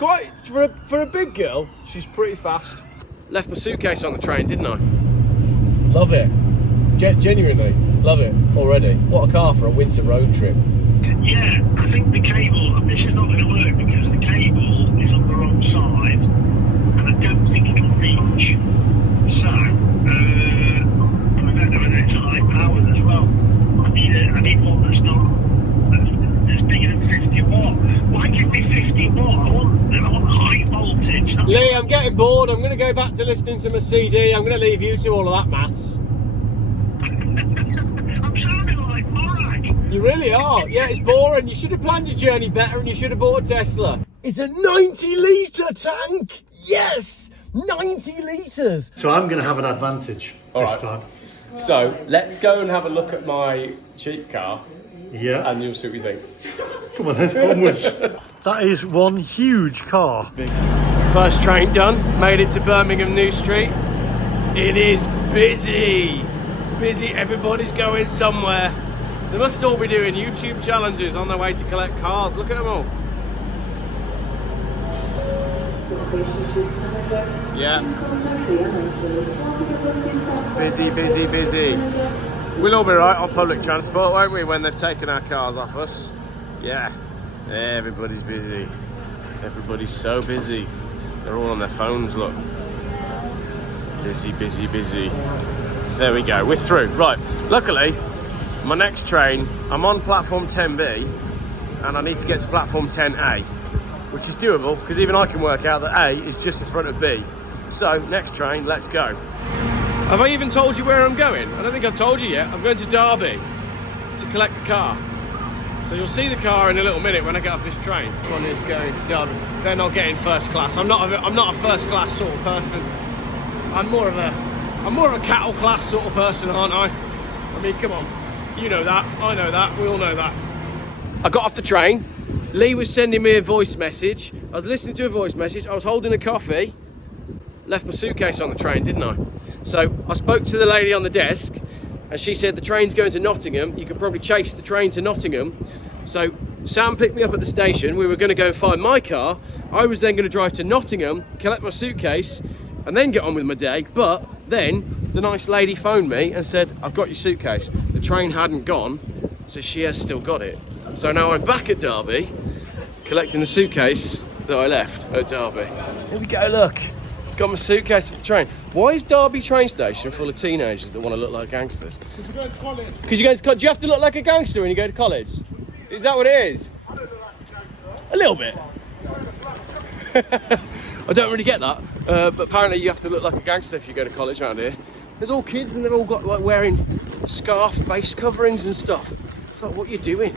quite, for a big girl, she's pretty fast. Left my suitcase on the train, didn't I? Love it. Genuinely, love it already. What a car for a winter road trip. Yeah, I think the cable, this is not going to work because the cable is on the wrong side and I don't think it'll reach. So, I don't know whether it's high powered as well. I need one that's bigger than 50 watt. Why give me 50 watt? I want high voltage. Lee, I'm getting bored. I'm going to go back to listening to my CD. I'm going to leave you to all of that maths. I'm sounding like Morak. You really are. Yeah, it's boring. You should have planned your journey better and you should have bought a Tesla. It's a 90-litre tank. Yes, 90 litres. So I'm going to have an advantage this time. So let's go and have a look at my cheap car. Yeah. And you'll see what you think. Come on then, onwards. That is one huge car. First train done. Made it to Birmingham New Street. It is busy. Busy. Everybody's going somewhere. They must all be doing YouTube challenges on their way to collect cars. Look at them all. Yeah. Busy, busy, busy. We'll all be right on public transport, won't we, when they've taken our cars off us? Yeah. Everybody's busy. Everybody's so busy. They're all on their phones, look. Busy, busy, busy. There we go, we're through. Right, luckily, my next train, I'm on platform 10B, and I need to get to platform 10A, which is doable, because even I can work out that A is just in front of B. So, next train, let's go. Have I even told you where I'm going? I don't think I've told you yet. I'm going to Derby to collect the car. So you'll see the car in a little minute when I get off this train. One is going to Derby. They're not getting first class. I'm not a first class sort of person. I'm more of a cattle class sort of person, aren't I? I mean, come on. You know that. I know that. We all know that. I got off the train. Lee was sending me a voice message. I was listening to a voice message. I was holding a coffee. Left my suitcase on the train, didn't I? So I spoke to the lady on the desk and she said the train's going to Nottingham. You can probably chase the train to Nottingham. So Sam picked me up at the station. We were going to go and find my car. I was then going to drive to Nottingham, collect my suitcase and then get on with my day. But then the nice lady phoned me and said, I've got your suitcase. The train hadn't gone, so she has still got it. So now I'm back at Derby, collecting the suitcase that I left at Derby. Here we go, look. Got my suitcase off the train. Why is Derby train station full of teenagers that want to look like gangsters? Because you're going to college. Because you're going to college. Do you have to look like a gangster when you go to college? Is that what it is? I don't look like a gangster. A little bit. I don't really get that. But apparently you have to look like a gangster if you go to college around here. There's all kids and they've all got like wearing scarf face coverings and stuff. It's like, what are you doing?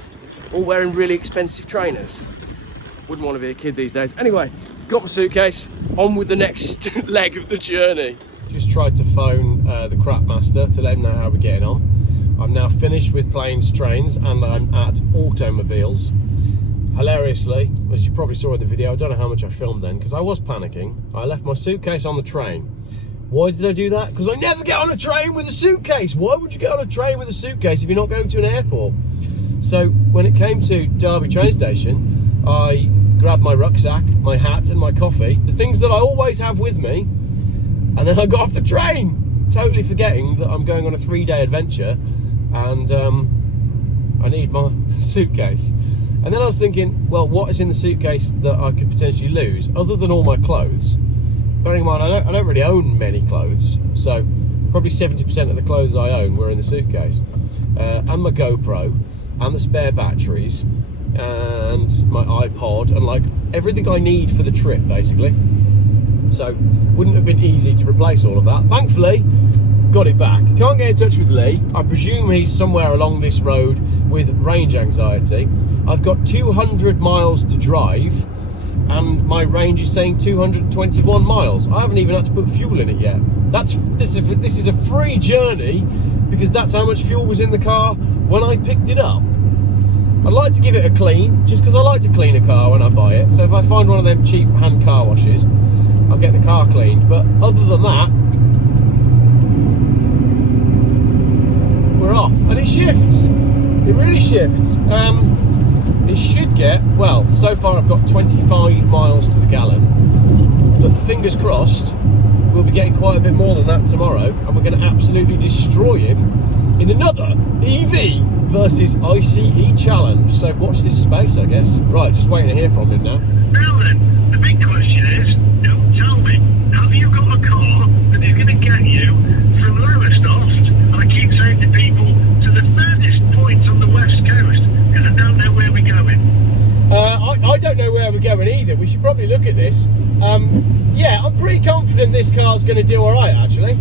All wearing really expensive trainers. Wouldn't want to be a kid these days. Anyway, got my suitcase, on with the next leg of the journey. Just tried to phone the crap master to let him know how we're getting on. I'm now finished with planes, trains, and I'm at automobiles. Hilariously, as you probably saw in the video, I don't know how much I filmed then, because I was panicking. I left my suitcase on the train. Why did I do that? Because I never get on a train with a suitcase. Why would you get on a train with a suitcase if you're not going to an airport? So when it came to Derby train station, I grabbed my rucksack, my hat and my coffee, the things that I always have with me, and then I got off the train, totally forgetting that I'm going on a 3-day adventure and I need my suitcase. And then I was thinking, well, what is in the suitcase that I could potentially lose, other than all my clothes? Bearing in mind, I don't really own many clothes, so probably 70% of the clothes I own were in the suitcase. And my GoPro, and the spare batteries, and my iPod, and like everything I need for the trip, basically. So, wouldn't have been easy to replace all of that. Thankfully, got it back. Can't get in touch with Lee. I presume he's somewhere along this road with range anxiety. I've got 200 miles to drive, and my range is saying 221 miles. I haven't even had to put fuel in it yet. This is a free journey, because that's how much fuel was in the car when I picked it up. I'd like to give it a clean, just because I like to clean a car when I buy it. So if I find one of them cheap hand car washes, I'll get the car cleaned. But other than that, we're off. And it shifts. It really shifts. It should get, well, so far I've got 25 miles to the gallon, but fingers crossed, we'll be getting quite a bit more than that tomorrow, and we're going to absolutely destroy him in another EV versus ICE challenge. So watch this space, I guess. Right, just waiting to hear from him now. Now then, the big question is, don't tell me, have you got a car that is going to get you from Lowestoft, and I keep saying to people, to the furthest point on the west coast, because I don't know where we're going. I don't know where we're going either. We should probably look at this. Yeah, I'm pretty confident this car's going to do all right, actually.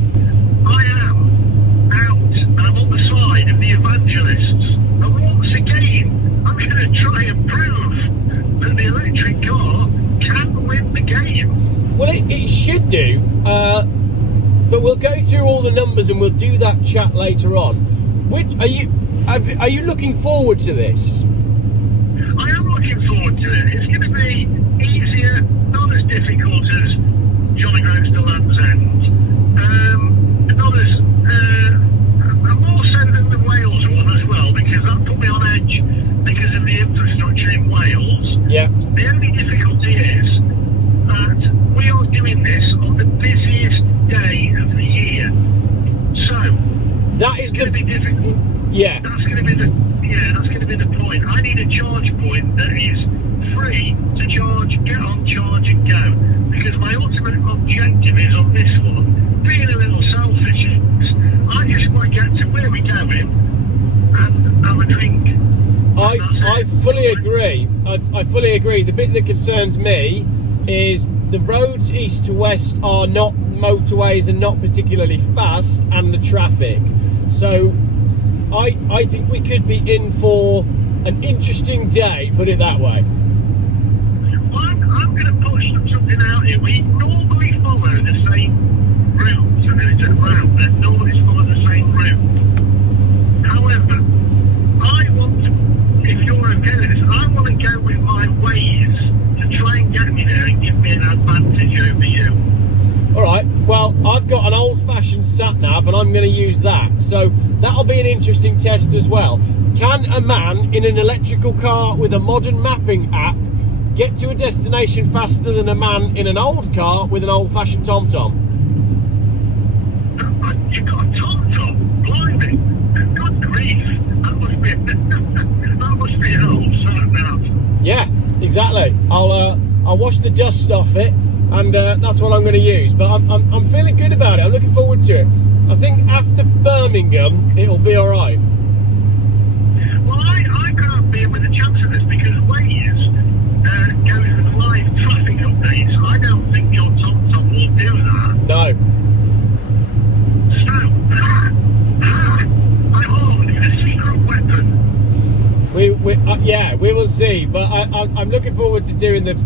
I am out, and I'm on the side of the evangelists. And once again, I'm going to try and prove that the electric car can win the game. Well, it should do, but we'll go through all the numbers and we'll do that chat later on. Are you looking forward to this? I am looking forward to it. It's going to be easier, not as difficult as Johnny Grows to Land's End. Not as more so than the Wales one as well, because that put me on edge because of the infrastructure in Wales. Yeah. The only difficulty is that we are doing this on the busiest day of the year. So That is it's going to be difficult. Yeah. That's going to be the point. I need a charge point that is free to charge, get on charge and go. Because my ultimate objective is on this one, being a little selfish, I just want to get to where we're going and have a drink. I fully agree. I fully agree. The bit that concerns me is the roads east to west are not motorways and not particularly fast, and the traffic. So I think we could be in for an interesting day, put it that way. Well, I'm going to push something out here. We normally follow the same route, so there's a route that normally follow the same route. However, I want to, if you're okay with this, I want to go with my ways to try and get me there and give me an advantage over you. Alright, well, I've got an old-fashioned sat-nav and I'm going to use that. So that'll be an interesting test as well. Can a man in an electrical car with a modern mapping app get to a destination faster than a man in an old car with an old-fashioned TomTom? You got a TomTom? Blimey! Good grief! That must be an old sat-nav. Yeah, exactly. I'll wash the dust off it, and that's what I'm going to use. But I'm feeling good about it. I'm looking forward to it. I think after Birmingham, it'll be all right. Well, I can't be with a chance of this because Waze goes with live traffic updates. I don't think your TomTom will do that. No. So, I'm armed with a secret weapon. We will see. But I'm looking forward to doing the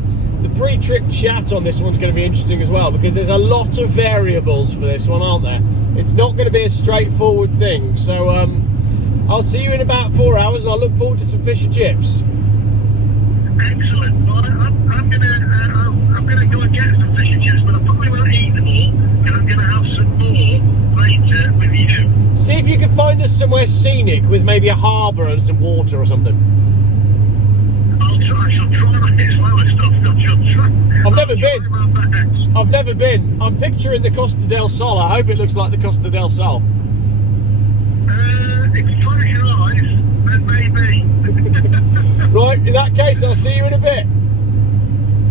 pre-trip chat on this one's going to be interesting as well, because there's a lot of variables for this one, aren't there? It's not going to be a straightforward thing. So I'll see you in about 4 hours, and I look forward to some fish and chips. Excellent. Well, I'm gonna go and get some fish and chips, but I probably won't eat them all because I'm gonna have some more later with you. See if you can find us somewhere scenic with maybe a harbour and some water or something. I shall try this lower stuff. I've never been. I'm picturing the Costa del Sol. I hope it looks like the Costa del Sol. If you close your eyes, then maybe. Right, in that case, I'll see you in a bit.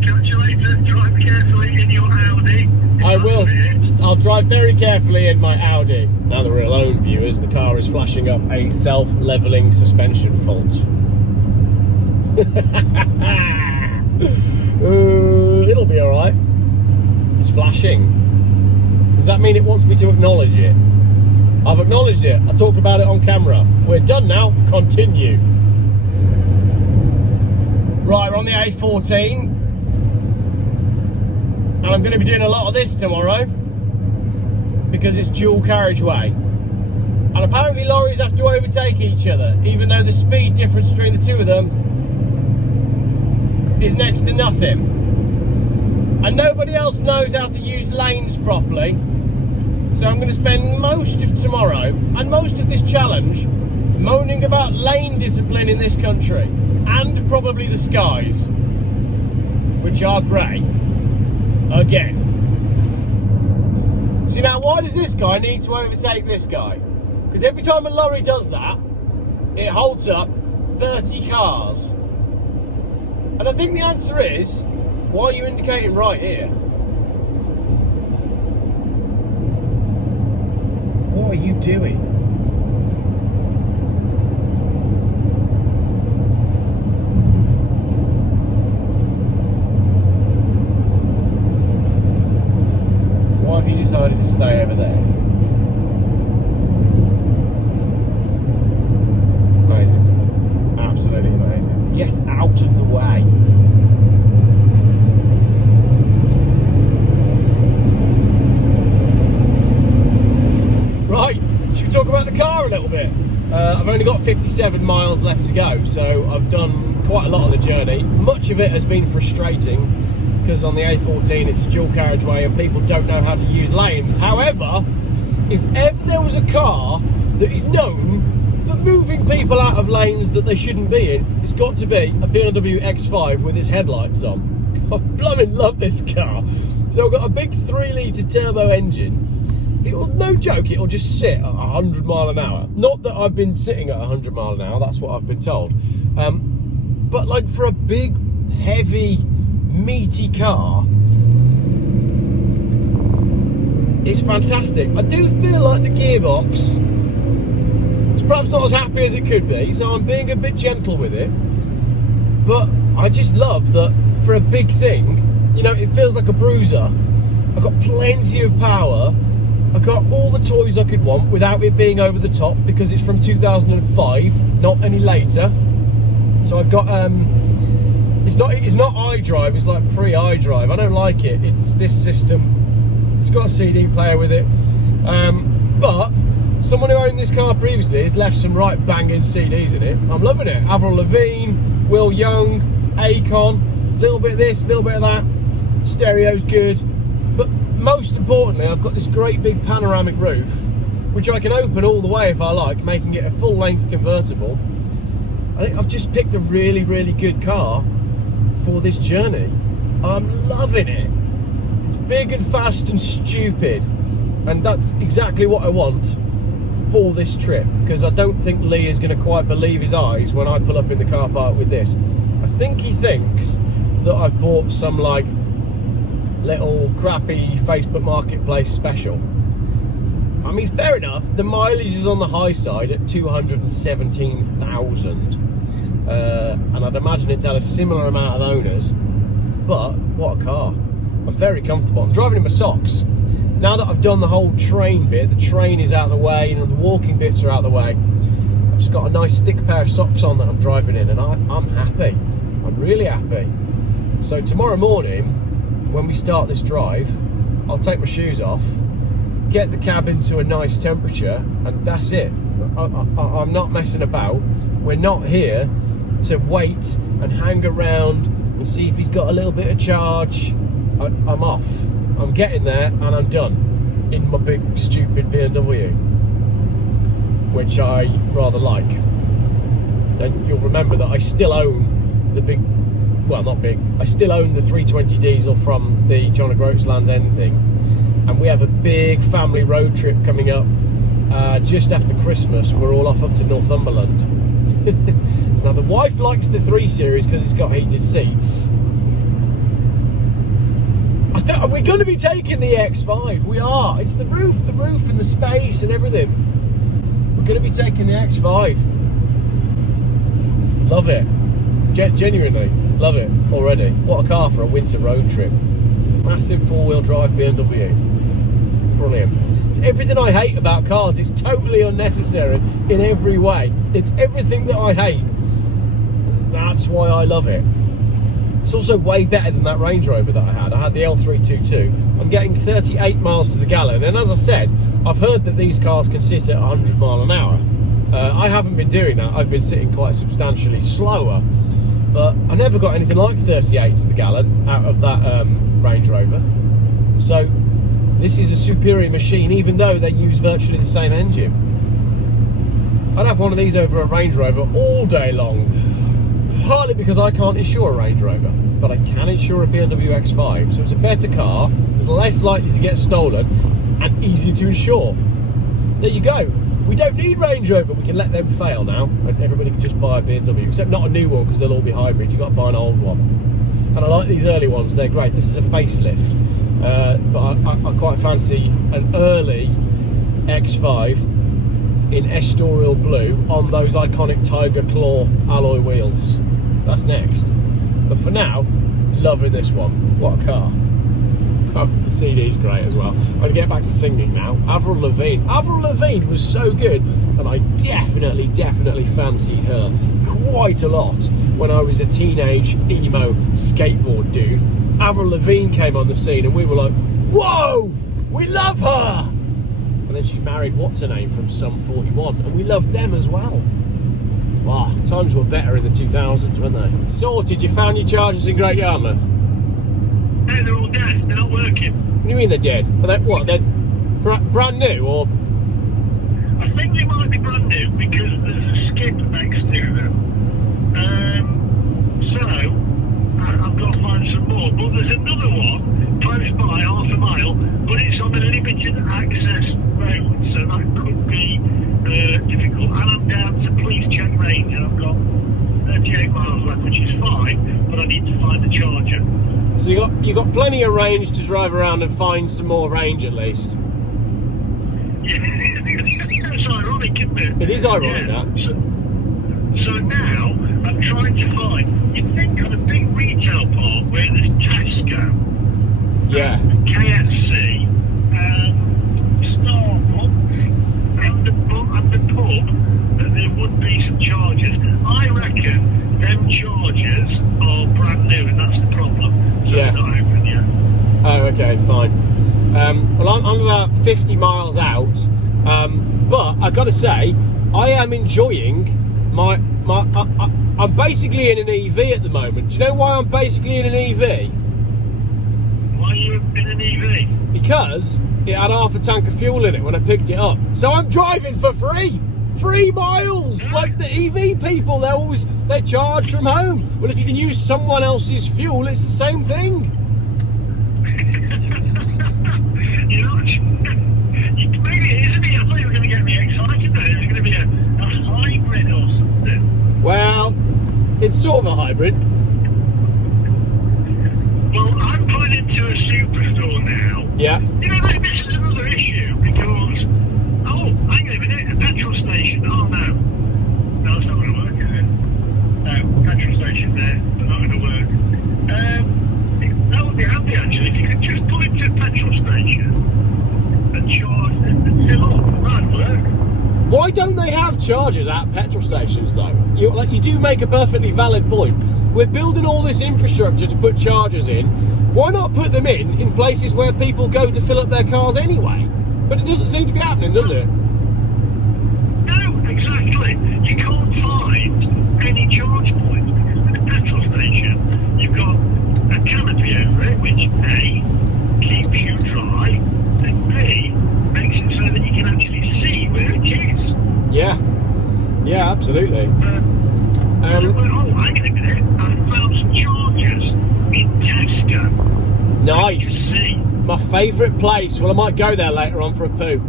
Catch you later. Drive carefully in your Audi. I will. I'll drive very carefully in my Audi. Now that we're alone, viewers, the car is flashing up a self-levelling suspension fault. It'll be alright. It's flashing. Does that mean it wants me to acknowledge it? I've acknowledged it. I talked about it on camera. We're done now. Continue. Right, we're on the A14. And I'm going to be doing a lot of this tomorrow because it's dual carriageway. And apparently lorries have to overtake each other, even though the speed difference between the two of them is next to nothing. And nobody else knows how to use lanes properly. So I'm going to spend most of tomorrow and most of this challenge moaning about lane discipline in this country. and probably the skies, which are grey again. See, now why does this guy need to overtake this guy? Because every time a lorry does that, it holds up 30 cars. And I think the answer is, why are you indicating right here? What are you doing? Why have you decided to stay over there? Amazing. Absolutely amazing. Get out of the way. Right, should we talk about the car a little bit? I've only got 57 miles left to go, so I've done quite a lot of the journey. Much of it has been frustrating because on the A14 it's a dual carriageway and people don't know how to use lanes. However, if ever there was a car that is known for moving people out of lanes that they shouldn't be in, it's got to be a BMW X5 with its headlights on. I blooming love this car. So I've got a big 3-litre turbo engine. It'll, no joke, it'll just sit at 100 mile an hour. Not that I've been sitting at 100 mile an hour, that's what I've been told. But like for a big, heavy, meaty car, it's fantastic. I do feel like the gearbox is perhaps not as happy as it could be, so I'm being a bit gentle with it. But I just love that for a big thing, you know, it feels like a bruiser. I've got plenty of power. I got all the toys I could want without it being over the top because it's from 2005, not any later. So I've got it's not iDrive, it's like pre-iDrive. I don't like it. It's this system. It's got a CD player with it. But someone who owned this car previously has left some right banging CDs in it. I'm loving it. Avril Lavigne, Will Young, Akon, a little bit of this, a little bit of that. Stereo's good. But most importantly, I've got this great big panoramic roof, which I can open all the way if I like, making it a full-length convertible. I think I've just picked a really, really good car for this journey. I'm loving it. It's big and fast and stupid, and that's exactly what I want for this trip, because I don't think Lee is going to quite believe his eyes when I pull up in the car park with this. I think he thinks that I've bought some like little crappy Facebook Marketplace special. I mean, fair enough, the mileage is on the high side at 217,000, and I'd imagine it's had a similar amount of owners, but what a car. I'm very comfortable. I'm driving in my socks. Now that I've done the whole train bit, the train is out of the way and the walking bits are out of the way, I've just got a nice thick pair of socks on that I'm driving in, and I'm happy. I'm really happy. So tomorrow morning, when we start this drive, I'll take my shoes off, get the cabin to a nice temperature, and that's it. I'm not messing about. We're not here to wait and hang around and see if he's got a little bit of charge. I'm off. I'm getting there and I'm done in my big stupid BMW, which I rather like. And you'll remember that I still own the big, well, not big, I still own the 320 diesel from the John O'Groats Land's End thing, and we have a big family road trip coming up just after Christmas. We're all off up to Northumberland. Now the wife likes the 3 Series because it's got heated seats. We're going to be taking the X5. We are. It's the roof and the space and everything. We're going to be taking the X5. Love it. Genuinely love it already. What a car for a winter road trip. Massive 4-wheel drive BMW. Brilliant. It's everything I hate about cars. It's totally unnecessary in every way. It's everything that I hate. That's why I love it. It's also way better than that Range Rover that I had. I had the L322. I'm getting 38 miles to the gallon, and as I said, I've heard that these cars can sit at 100 mile an hour. I haven't been doing that. I've been sitting quite substantially slower, but I never got anything like 38 to the gallon out of that Range Rover. So this is a superior machine, even though they use virtually the same engine. I'd have one of these over a Range Rover all day long. partly because I can't insure a Range Rover, but I can insure a BMW X5, so it's a better car, it's less likely to get stolen, and easier to insure. There you go. We don't need Range Rover, we can let them fail now, and everybody can just buy a BMW, except not a new one, because they'll all be hybrids, you've got to buy an old one. And I like these early ones, they're great. This is a facelift, but I quite fancy an early X5 in Estoril blue on those iconic Tiger Claw alloy wheels. That's next. But for now, loving this one. What a car. Oh, the CD's great as well. I'm going to get back to singing now. Avril Lavigne. Avril Lavigne was so good, and I definitely fancied her quite a lot when I was a teenage emo skateboard dude. Avril Lavigne came on the scene and we were like, whoa, we love her! And then she married what's-her-name from Sum 41, and we loved them as well. Wow, times were better in the 2000s, weren't they? Sorted, you found your chargers in Great Yarmouth? No, they're all dead. They're not working. What do you mean they're dead? Are they, what, they're brand new, or? I think they might be brand new because there's a skip next to them. So, I've got to find some more. But there's another one close by, half a mile, but it's on a limited access road, so that could be difficult. And I'm down to police check range, and I've got 38 miles left, which is fine, but I need to find the charger. So you got plenty of range to drive around and find some more range at least. Yeah, it's ironic, isn't it? It is ironic, yeah. that. So now I'm trying to find. You'd think on a big retail park where there's Tesco, Yeah. KFC, Starbucks, and the pub, that there would be some chargers. I reckon them chargers are brand new, and that's the problem. So Yeah. they're not open yet. Oh, okay, fine. Well, I'm about 50 miles out, but I gotta say, I am enjoying I'm basically in an EV at the moment. Do you know why I'm basically in an EV? Why are you in an EV? Because it had half a tank of fuel in it when I picked it up. So I'm driving for free! 3 miles! Like the EV people, they charge from home. Well, if you can use someone else's fuel, it's the same thing. You know, maybe it isn't it? I thought you were going to get me excited there. It's going to be a hybrid or something. Well, it's sort of a hybrid. Well, I'm pulling into a superstore now. Yeah. You know, this is another issue because, hang on a minute, a petrol station. Oh, no. No, it's not going to work, is it? No, petrol station there, but not going to work. That would be handy, actually. If you could just pull into a petrol station and charge and fill up, that'd work. Why don't they have chargers at petrol stations though? You do make a perfectly valid point. We're building all this infrastructure to put chargers in. Why not put them in places where people go to fill up their cars anyway? But it doesn't seem to be happening, does it? No, exactly. You can't find any charge points because with a petrol station, you've got a canopy over it, which A, keeps you dry, and B, makes it so that you can actually see where it is. Yeah. Yeah, absolutely. Hang on a minute. I found some chargers in Tesco. Nice. See. My favourite place. Well, I might go there later on for a poo.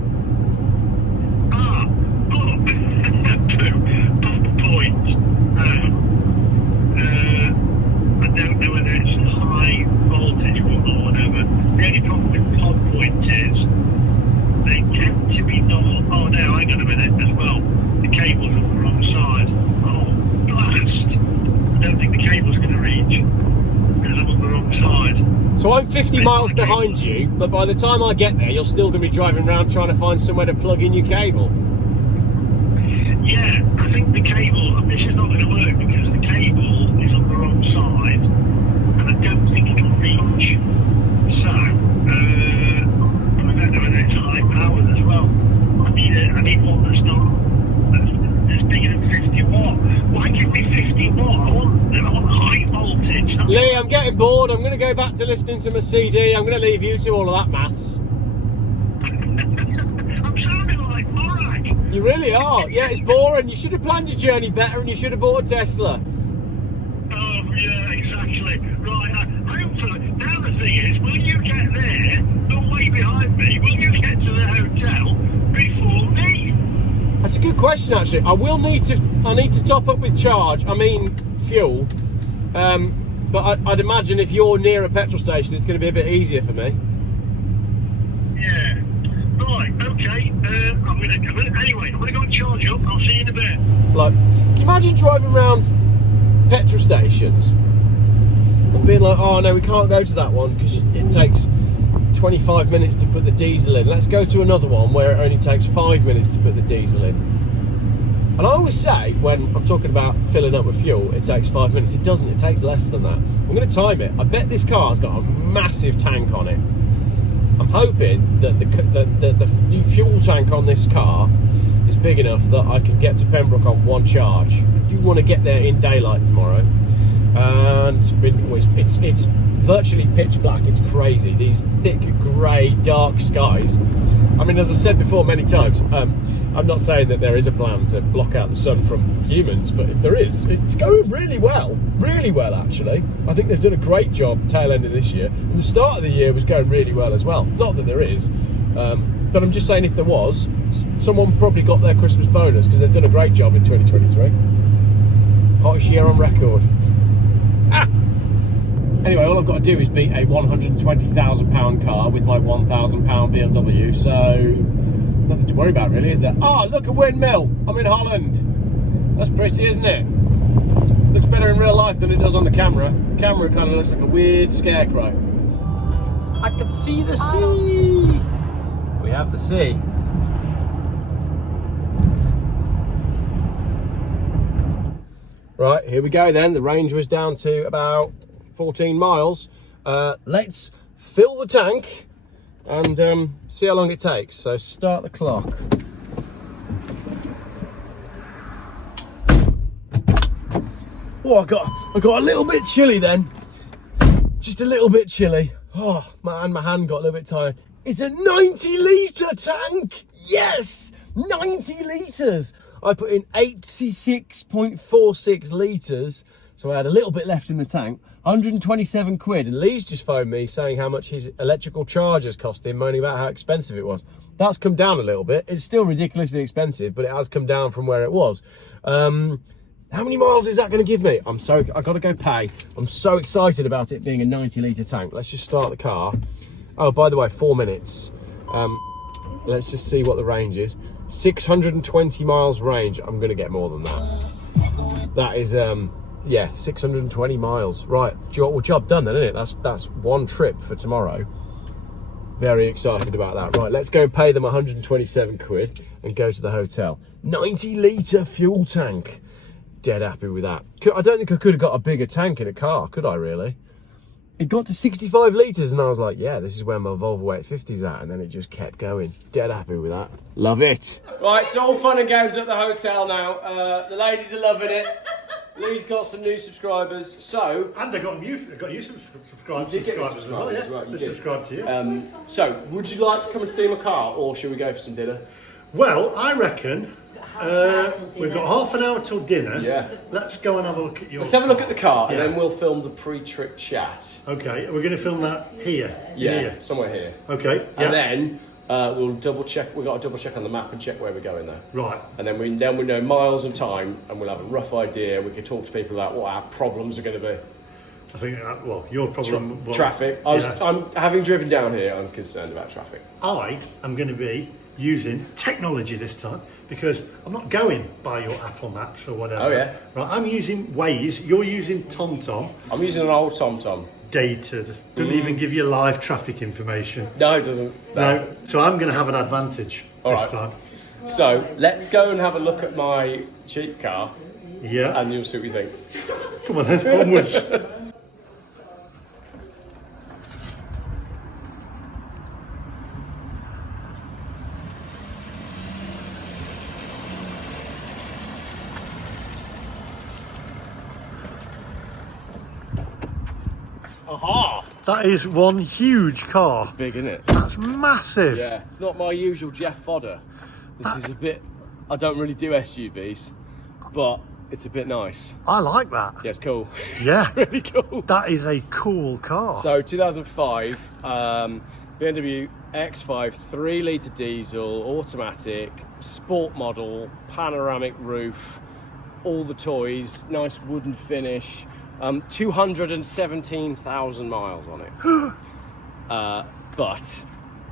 Point. I don't know whether it's high voltage or whatever. The only problem with pod points is they tend to be not. Oh no, hang on a minute as well. The cable's on the wrong side. Oh, blast! I don't think the cable's going to reach because I'm on the wrong side. So I'm 50 miles behind you, but by the time I get there, you're still going to be driving around trying to find somewhere to plug in your cable. Yeah, I think the cable, this is not going to work because the cable is on the wrong side and I don't think it'll reach. So, I don't know whether it's high powered as well. I need one that's bigger than 50 watt. Why give me 50 watt? I want high voltage. Lee, I'm getting bored. I'm going to go back to listening to my CD. I'm going to leave you to all of that maths. I'm sounding like Morag. You really are. Yeah, it's boring. You should have planned your journey better and you should have bought a Tesla. yeah, exactly. Right, hopefully. Now the thing is, will you get there, the way behind me, will you get to the hotel before me? That's a good question, actually. I need to top up with fuel. But I'd imagine if you're near a petrol station, it's going to be a bit easier for me. Yeah. Right, okay. I'm gonna go and charge up. I'll see you in a bit. Like, can you imagine driving around petrol stations and being like, oh no, we can't go to that one because it takes 25 minutes to put the diesel in. Let's go to another one where it only takes 5 minutes to put the diesel in. And I always say, when I'm talking about filling up with fuel, it takes 5 minutes. It doesn't, it takes less than that. I'm going to time it. I bet this car's got a massive tank on it. I'm hoping that the fuel tank on this car is big enough that I can get to Pembroke on one charge. I do want to get there in daylight tomorrow. And it's virtually pitch black. It's crazy. These thick, grey, dark skies. I mean, as I've said before many times, I'm not saying that there is a plan to block out the sun from humans, but if there is, it's going really well actually. I think they've done a great job tail end of this year, and the start of the year was going really well as well. Not that there is, but I'm just saying if there was, someone probably got their Christmas bonus because they've done a great job in 2023. Hottest year on record. Anyway, all I've got to do is beat a £120,000 car with my £1,000 BMW, so nothing to worry about really, is there? Oh, look, a windmill! I'm in Holland. That's pretty, isn't it? Looks better in real life than it does on the camera. The camera kind of looks like a weird scarecrow. I can see the sea! We have the sea. Right, here we go then. The range was down to about 14 miles. Let's fill the tank and see how long it takes. So start the clock. Oh, I got a little bit chilly then. Just a little bit chilly. Oh, my hand got a little bit tired. It's a 90-litre tank. Yes, 90 litres. I put in 86.46 litres. So I had a little bit left in the tank, 127 quid, and Lee's just phoned me saying how much his electrical chargers cost him, moaning about how expensive it was. That's come down a little bit. It's still ridiculously expensive, but it has come down from where it was. How many miles is that going to give me? I've got to go pay. I'm so excited about it being a 90-litre tank. Let's just start the car. Oh, by the way, 4 minutes. Let's just see what the range is. 620 miles range. I'm going to get more than that. That is... yeah, 620 miles. Right, well, job done then, isn't it? That's one trip for tomorrow. Very excited about that. Right, let's go and pay them 127 quid and go to the hotel. 90-litre fuel tank. Dead happy with that. I don't think I could have got a bigger tank in a car, could I really? It got to 65 litres and I was like, yeah, this is where my Volvo 850's at, and then it just kept going. Dead happy with that. Love it. Right, it's all fun and games at the hotel now. The ladies are loving it. Lee's got some new subscribers, so... And I got you some subscribers. You did get subscribers, well, yeah. right, you did. Subscribe to you. So, would you like to come and see my car, or should we go for some dinner? Well, I reckon we've got half an hour till dinner. Yeah. Let's go and have a look at your Let's have a look at the car, yeah. And then we'll film the pre-trip chat. Okay, we're going to film that here? Yeah, here. somewhere here. Okay, yeah. And then... we'll double check. We've got to double check on the map and check where we're going though. Right. And then we know miles and time, and we'll have a rough idea. We can talk to people about what our problems are going to be. I think well, your problem traffic. I'm having driven down here. I'm concerned about traffic. I am going to be using technology this time because I'm not going by your Apple Maps or whatever. Oh yeah. Right. I'm using Waze. You're using TomTom. I'm using an old TomTom. Dated. Doesn't even give you live traffic information. No, it doesn't. No. So I'm going to have an advantage this time. So let's go and have a look at my cheap car. Yeah. And you'll see what you think. Come on then, onwards. Aha! That is one huge car. It's big, isn't it? That's massive. Yeah, it's not my usual Geoff fodder. This is a bit... I don't really do SUVs, but It's a bit nice. I like that. Yeah, it's cool. Yeah. It's really cool. That is a cool car. So 2005, BMW X5, 3-litre diesel, automatic, sport model, panoramic roof, all the toys, nice wooden finish, 217,000 miles on it. But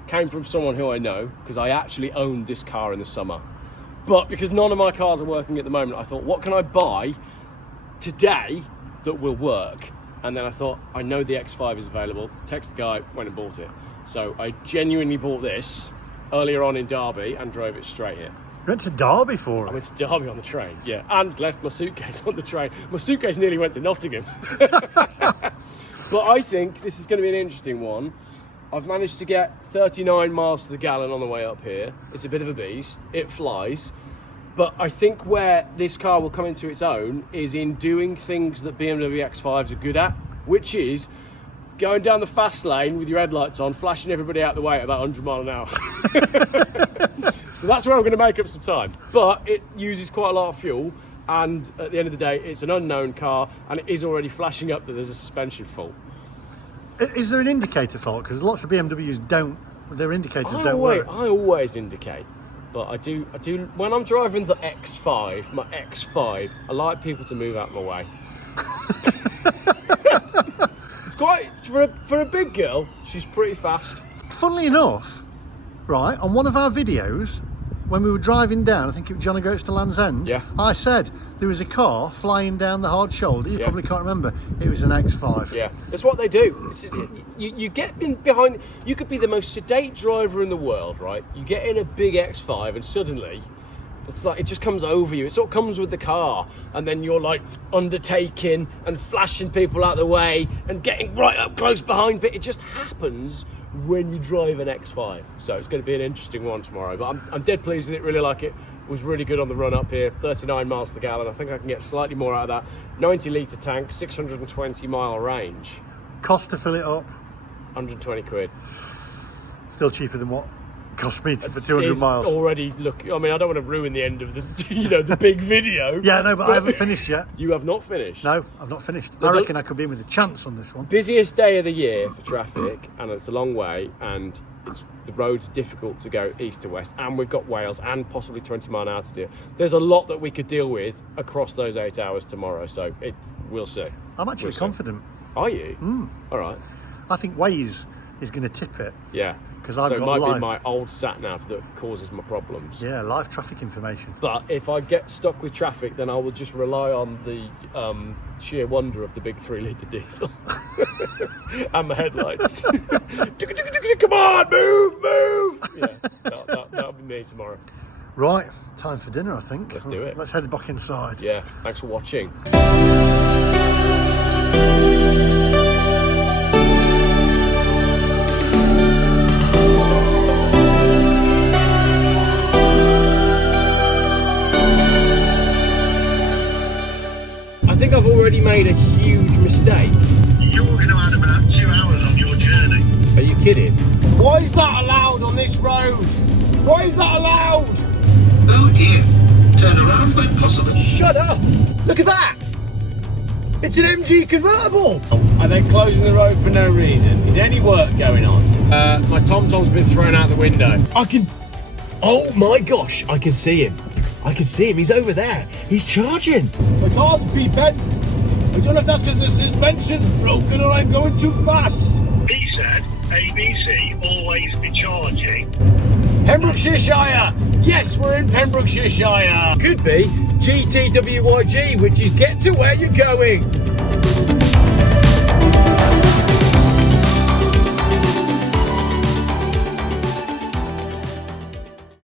came from someone who I know, because I actually owned this car in the summer. But because none of my cars are working at the moment, I thought, what can I buy today that will work? And then I thought, I know the X5 is available. Text the guy, went and bought it. So I genuinely bought this earlier on in Derby and drove it straight here. You went to Derby for it? I went to Derby on the train, yeah, and left my suitcase on the train. My suitcase nearly went to Nottingham. But I think this is going to be an interesting one. I've managed to get 39 miles to the gallon on the way up here. It's a bit of a beast. It flies. But I think where this car will come into its own is in doing things that BMW X5s are good at, which is going down the fast lane with your headlights on, flashing everybody out the way at about 100 miles an hour. So that's where I'm going to make up some time. But it uses quite a lot of fuel, and at the end of the day, it's an unknown car, and it is already flashing up that there's a suspension fault. Is there an indicator fault? Because lots of BMWs don't. Their indicators don't work. I always indicate, but I do. When I'm driving the X5, my X5, I like people to move out of my way. It's quite for a big girl. She's pretty fast. Funnily enough, right, on one of our videos, when we were driving down, I think it was John O'Groats to Land's End, Yeah. I said there was a car flying down the hard shoulder. You Yeah. probably can't remember. It was an X5. Yeah, that's what they do. You get in behind. You could be the most sedate driver in the world, right? You get in a big X5, and suddenly, it's like it just comes over you. It sort of comes with the car, and then you're like undertaking and flashing people out the way and getting right up close behind. But it just happens when you drive an X5. So it's going to be an interesting one tomorrow. But I'm dead pleased with it. Really like it. Was really good on the run up here. 39 miles to the gallon. I think I can get slightly more out of that. 90-litre tank, 620 mile range. Cost to fill it up, 120 quid. still cheaper than what cost me for 200 It's miles. already look. I mean, I don't want to ruin the end of the, the big video. Yeah, no, but I haven't finished yet. You have not finished. No, I've not finished. I There's reckon I could be in with a chance on this one. Busiest day of the year for traffic, and it's a long way, and the road's difficult to go east to west, and we've got Wales and possibly 20 mile an hour to do. There's a lot that we could deal with across those 8 hours tomorrow, so we'll see. I'm actually confident. Are you? All right. I think Waze is going to tip it. Yeah. 'Cause I've so got it might live. be my old sat nav that causes my problems. Yeah, live traffic information. But if I get stuck with traffic, then I will just rely on the sheer wonder of the big 3-litre diesel and my headlights. Come on, move! Yeah, that'll be me tomorrow. Right, time for dinner, I think. Let's do it. Let's head back inside. Yeah, thanks for watching. I think I've already made a huge mistake. You're going to add about 2 hours on your journey. Are you kidding? Why is that allowed on this road? Why is that allowed? Oh dear. Turn around when possible. Shut up! Look at that! It's an MG convertible! Are they closing the road for no reason? Is any work going on? My TomTom's been thrown out the window. Oh my gosh, I can see him. He's over there. He's charging. My car's beeping. I don't know if that's because the suspension's broken or I'm going too fast. He said, ABC, always be charging. Pembrokeshire! Yes, we're in Pembrokeshire. Could be GTWYG, which is get to where you're going.